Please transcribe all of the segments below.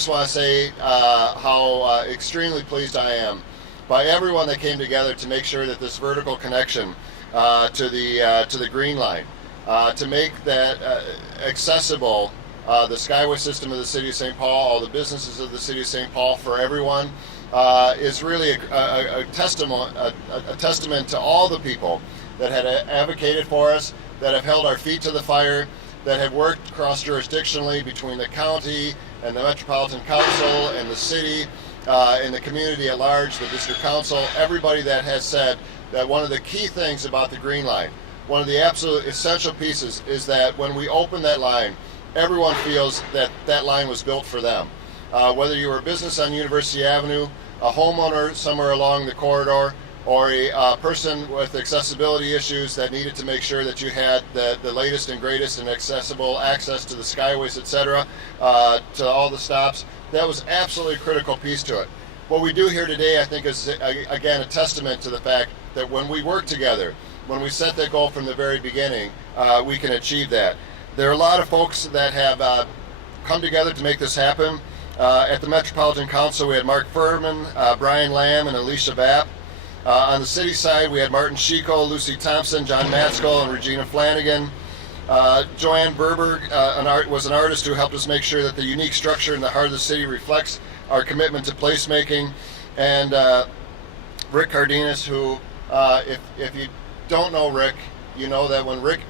just want to say how extremely pleased I am by everyone that came together to make sure that this vertical connection to the Green Line, to make that accessible, the Skyway system of the City of St. Paul, all the businesses of the City of St. Paul for everyone, is really a testament to all the people that had advocated for us, that have held our feet to the fire, that have worked cross-jurisdictionally between the county and the Metropolitan Council and the city and the community at large, the district council, everybody that has said that one of the key things about the Green Line, one of the absolute essential pieces, is that when we open that line, everyone feels that that line was built for them. Whether you were a business on University Avenue, a homeowner somewhere along the corridor, or a person with accessibility issues that needed to make sure that you had the latest and greatest and accessible access to the skyways, etc., to all the stops, that was absolutely a critical piece to it. What we do here today, I think, is, again, a testament to the fact that when we work together, when we set that goal from the very beginning, we can achieve that. There are a lot of folks that have come together to make this happen. At the Metropolitan Council, we had Mark Furman, Brian Lamb, and Alicia Vapp. On the city side, we had Martin Chico, Lucy Thompson, John Matskill, and Regina Flanagan. Joanne Berberg was an artist who helped us make sure that the unique structure in the heart of the city reflects our commitment to placemaking. And Rick Cardenas, who, if you don't know Rick, you know that when Rick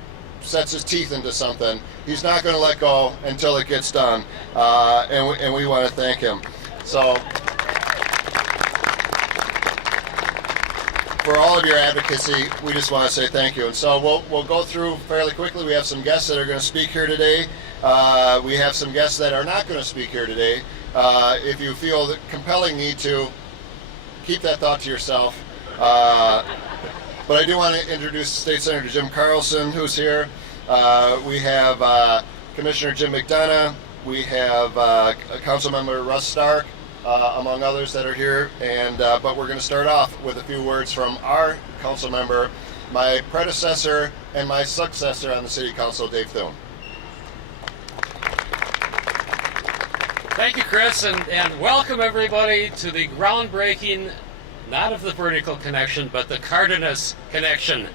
sets his teeth into something, he's not going to let go until it gets done. And we want to thank him. So, for all of your advocacy, we just want to say thank you. And so we'll go through fairly quickly. We have some guests that are going to speak here today. We have some guests that are not going to speak here today. If you feel the compelling need to, keep that thought to yourself. But I do want to introduce State Senator Jim Carlson, who's here. We have Commissioner Jim McDonough. We have Councilmember Russ Stark, among others that are here. And but we're going to start off with a few words from our council member, my predecessor and my successor on the City Council, Dave Thune. Thank you, Chris, and welcome everybody to the groundbreaking, not of the vertical connection, but the Cardenas connection.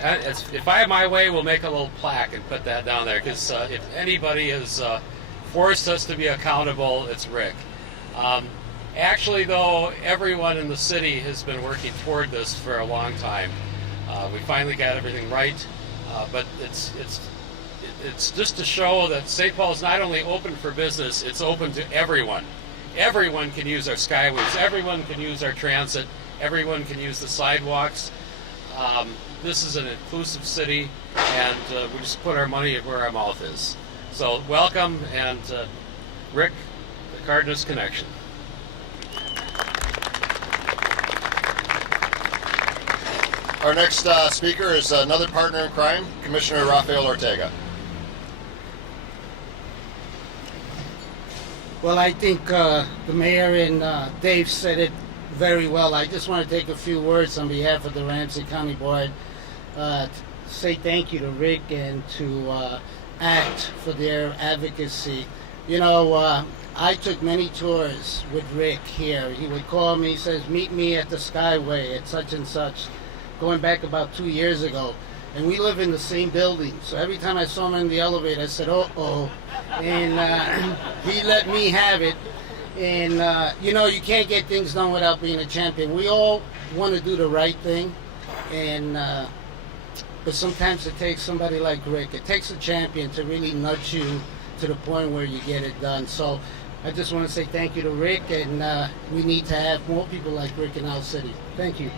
If I have my way, we'll make a little plaque and put that down there, because if anybody has forced us to be accountable, it's Rick. Actually, though, everyone in the city has been working toward this for a long time. We finally got everything right, but it's just to show that St. Paul is not only open for business, it's open to everyone. Everyone can use our skyways, everyone can use our transit, everyone can use the sidewalks. This is an inclusive city, and we just put our money where our mouth is. So welcome, and Rick, the Cardenas Connection. Our next speaker is another partner in crime, Commissioner Rafael Ortega. Well, I think the mayor and Dave said it very well. I just want to take a few words on behalf of the Ramsey County Board to say thank you to Rick and to ACT for their advocacy. You know, I took many tours with Rick here. He would call me, he says, meet me at the Skyway at such and such, going back about 2 years ago. And we live in the same building. So every time I saw him in the elevator, I said, uh-oh. And he let me have it. And, you know, you can't get things done without being a champion. We all want to do the right thing. And but sometimes it takes somebody like Rick. It takes a champion to really nudge you to the point where you get it done. So I just want to say thank you to Rick. And we need to have more people like Rick in our city. Thank you.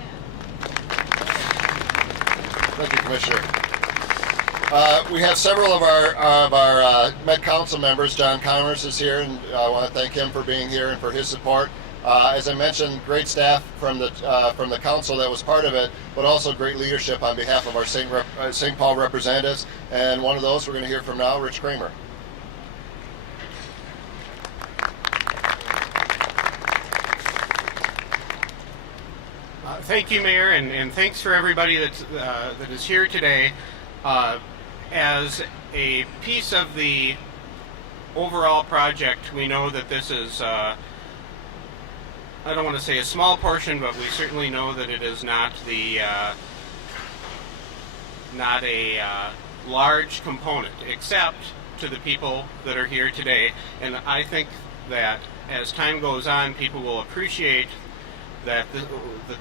Thank you, Commissioner. We have several of our Met Council members. John Connors is here, and I want to thank him for being here and for his support. As I mentioned, great staff from the council that was part of it, but also great leadership on behalf of our St. Paul representatives. And one of those we're going to hear from now, Rich Kramer. Thank you, Mayor, and thanks for everybody that is here today. As a piece of the overall project, we know that this is, I don't want to say a small portion, but we certainly know that it is not not a large component, except to the people that are here today. And I think that as time goes on, people will appreciate that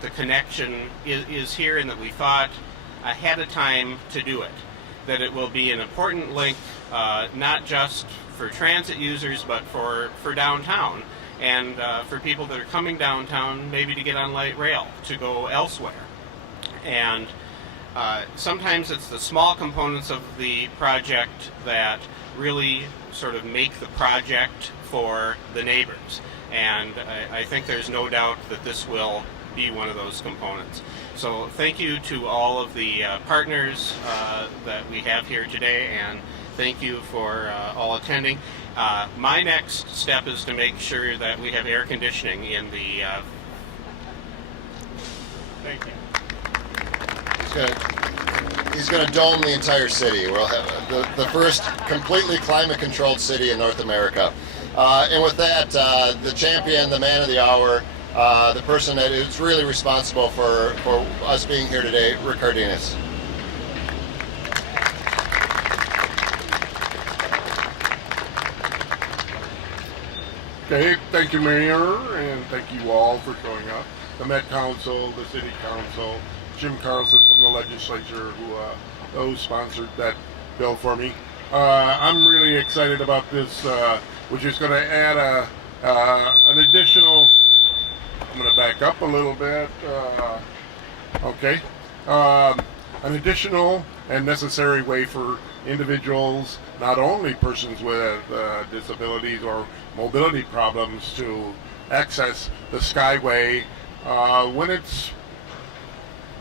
the connection is here, and that we thought ahead of time to do it. That it will be an important link, not just for transit users, but for downtown, and for people that are coming downtown, maybe to get on Lightrail to go elsewhere. And sometimes it's the small components of the project that really sort of make the project for the neighbors. And I think there's no doubt that this will be one of those components. So thank you to all of the partners that we have here today, and thank you for all attending. My next step is to make sure that we have air conditioning in the... Thank you. He's going to dome the entire city. We'll have the first completely climate-controlled city in North America. And with that, the champion, the man of the hour, the person that is really responsible for us being here today, Rick Cardenas. Okay, thank you, Mayor, and thank you all for showing up. The Met Council, the City Council, Jim Carlson from the legislature who sponsored that bill for me. I'm really excited about this, which is going to add an additional... I'm going to back up a little bit. Okay. An additional and necessary way for individuals, not only persons with disabilities or mobility problems, to access the Skyway when it's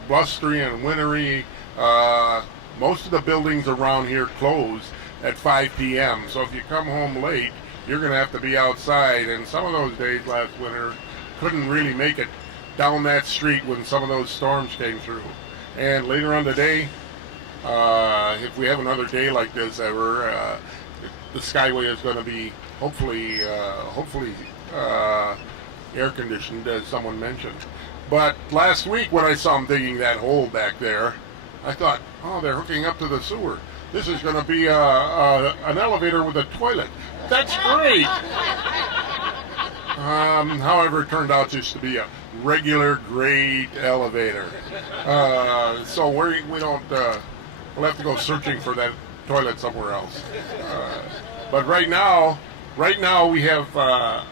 blustery and wintry. Most of the buildings around here close at 5 p.m. So if you come home late, you're going to have to be outside. And some of those days last winter, couldn't really make it down that street when some of those storms came through. And later on today, if we have another day like this ever, the Skyway is going to be hopefully air conditioned, as someone mentioned. But last week when I saw them digging that hole back there, I thought, oh, they're hooking up to the sewer. This is going to be an elevator with a toilet. That's great. However, it turned out just to be a regular grade elevator. So we don't, we'll have to go searching for that toilet somewhere else. But right now we have a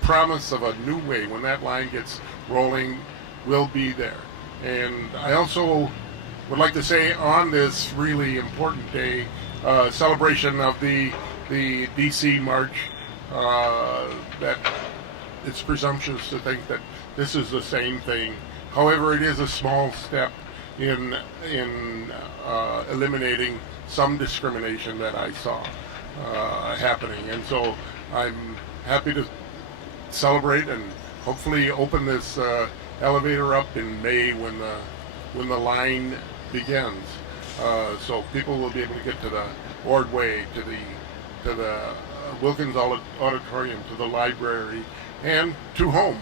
promise of a new way. When that line gets rolling, we'll be there. And I also would like to say, on this really important day, celebration of the DC March, that it's presumptuous to think that this is the same thing. However, it is a small step in eliminating some discrimination that I saw happening. And so I'm happy to celebrate and hopefully open this elevator up in May when the line begins, so people will be able to get to the Ordway, to the Wilkins Auditorium, to the library, and to home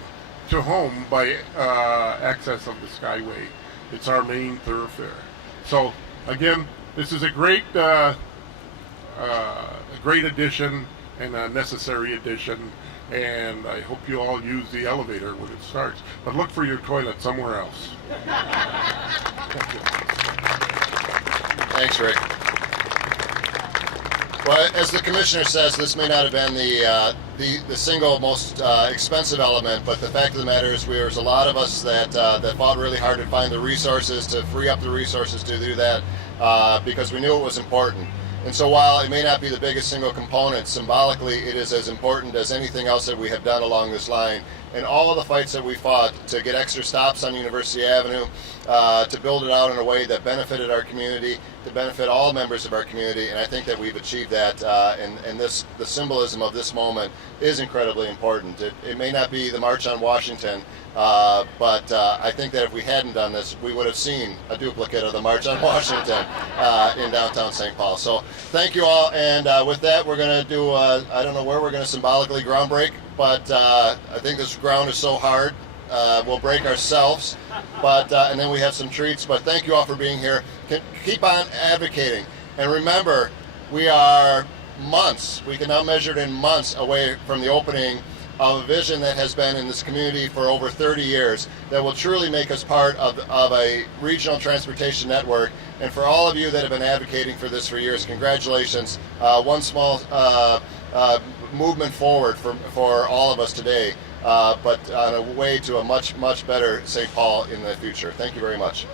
by access of the Skyway. It's our main thoroughfare. So again, this is a great addition and a necessary addition. And I hope you all use the elevator when it starts. But look for your toilet somewhere else. Thanks, Rick. Well, as the commissioner says, this may not have been the single most expensive element, but the fact of the matter is there's a lot of us that fought really hard to find the resources, to free up the resources to do that, because we knew it was important. And so while it may not be the biggest single component, symbolically it is as important as anything else that we have done along this line. And all of the fights that we fought to get extra stops on University Avenue, to build it out in a way that benefited our community, to benefit all members of our community, and I think that we've achieved that. And the symbolism of this moment is incredibly important. It may not be the March on Washington, but I think that if we hadn't done this, we would have seen a duplicate of the March on Washington in downtown St. Paul. So thank you all, and with that, we're going to do, I don't know where we're going to symbolically ground break, but I think this ground is so hard, we'll break ourselves, but and then we have some treats. But thank you all for being here. Keep on advocating, and remember, we are months, we can now measure it in months away from the opening of a vision that has been in this community for over 30 years that will truly make us part of a regional transportation network. And for all of you that have been advocating for this for years, congratulations. One small movement forward for all of us today, but on a way to a much, much better St. Paul in the future. Thank you very much.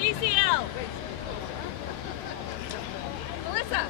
PCL. Melissa.